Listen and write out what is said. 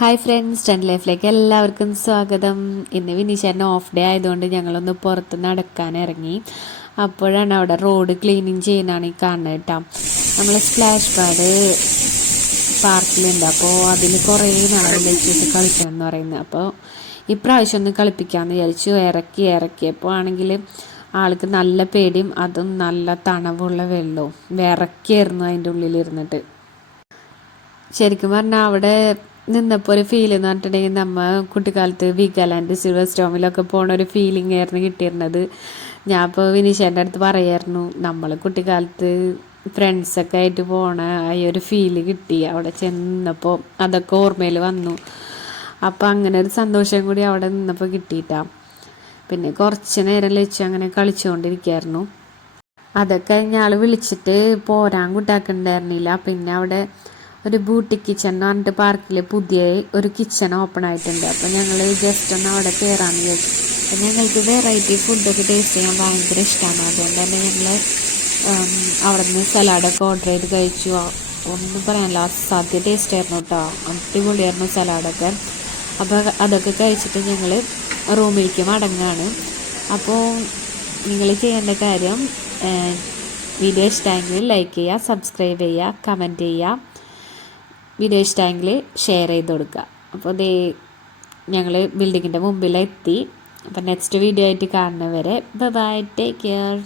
Hi friends, ten ലൈഫിലേക്ക് എല്ലാവർക്കും സ്വാഗതം. ഇന്ന് വിനീഷേട്ടന് ഓഫ് ഡേ ആയതുകൊണ്ട് ഞങ്ങളൊന്ന് പുറത്ത് നടക്കാൻ ഇറങ്ങി. അപ്പോഴാണ് അവിടെ റോഡ് ക്ലീനിങ് ചെയ്യുന്നതാണ് ഈ കാണുന്നത് കേട്ടോ. നമ്മൾ സ്പ്ലാഷ് പാഡ് പാർക്കിലുണ്ട്. അപ്പോൾ അതിൽ കുറേ നാൾ വെച്ചിട്ട് കളിക്കണം എന്ന് പറയുന്നത്. അപ്പോൾ ഇപ്രാവശ്യം ഒന്ന് കളിപ്പിക്കാമെന്ന് വിചാരിച്ചു. ഇറക്കിയപ്പോൾ ആണെങ്കിൽ ആൾക്ക് നല്ല പേടിയും അതും നല്ല തണവുള്ള വെള്ളവും വിറക്കിയായിരുന്നു അതിൻ്റെ ഉള്ളിലിരുന്നിട്ട്. ശരിക്കും പറഞ്ഞാൽ അവിടെ നിന്നപ്പോൾ ഒരു ഫീൽ എന്ന് പറഞ്ഞിട്ടുണ്ടെങ്കിൽ നമ്മൾ കുട്ടിക്കാലത്ത് വീഗാലാൻഡ് സിൽവർ സ്റ്റോമിലൊക്കെ പോണ ഒരു ഫീലിംഗ് ആയിരുന്നു കിട്ടിയിരുന്നത്. ഞാൻ ഇപ്പോൾ വിനീഷേൻ്റെ അടുത്ത് പറയായിരുന്നു, നമ്മൾ കുട്ടിക്കാലത്ത് ഫ്രണ്ട്സൊക്കെ ആയിട്ട് പോണ ഈ ഒരു ഫീല് കിട്ടി അവിടെ ചെന്നപ്പോൾ. അതൊക്കെ ഓർമ്മയിൽ വന്നു. അപ്പോൾ അങ്ങനെ ഒരു സന്തോഷം കൂടി അവിടെ നിന്നപ്പോൾ കിട്ടിയിട്ടാണ്. പിന്നെ കുറച്ച് നേരം ലച്ചു അങ്ങനെ കളിച്ചുകൊണ്ടിരിക്കുകയായിരുന്നു. അതൊക്കെ കഴിഞ്ഞാൽ വിളിച്ചിട്ട് പോരാൻ കൂട്ടാക്കുന്നുണ്ടായിരുന്നില്ല. പിന്നെ അവിടെ ഒരു ബൂട്ടി കിച്ചൺ എന്ന് പറഞ്ഞിട്ട് പാർക്കിൽ പുതിയ ഒരു കിച്ചൺ ഓപ്പൺ ആയിട്ടുണ്ട്. അപ്പോൾ ഞങ്ങൾ ജസ്റ്റ് ഒന്ന് അവിടെ കയറാമെന്ന് വിചാരിച്ചു. അപ്പം ഞങ്ങൾക്ക് വെറൈറ്റി ഫുഡൊക്കെ ടേസ്റ്റ് ചെയ്യാൻ ഭയങ്കര ഇഷ്ടമാണ്. അതുകൊണ്ട് തന്നെ ഞങ്ങൾ അവിടെ നിന്ന് സലാഡൊക്കെ ഓർഡർ ചെയ്ത് കഴിച്ചു. ഒന്നും പറയാനില്ല, അസാധ്യ ടേസ്റ്റ് ആയിരുന്നു കേട്ടോ. അടിപൊളിയായിരുന്നു സലാഡൊക്കെ. അപ്പോൾ അതൊക്കെ കഴിച്ചിട്ട് ഞങ്ങൾ റൂമിലേക്ക് മടങ്ങുകയാണ്. അപ്പോൾ നിങ്ങൾ ചെയ്യേണ്ട കാര്യം, വീഡിയോ ഇഷ്ടമെങ്കിൽ ലൈക്ക് ചെയ്യുക, സബ്സ്ക്രൈബ് ചെയ്യുക, കമൻറ്റ് ചെയ്യുക. വീഡിയോ ഇഷ്ടമെങ്കിൽ ഷെയർ ചെയ്ത് കൊടുക്കുക. അപ്പോൾ ഞങ്ങൾ ബിൽഡിങ്ങിൻ്റെ മുമ്പിലെത്തി. അപ്പോൾ നെക്സ്റ്റ് വീഡിയോ ആയിട്ട് കാണുന്നവരെ ബൈ ബൈ, ടേക്ക് കെയർ.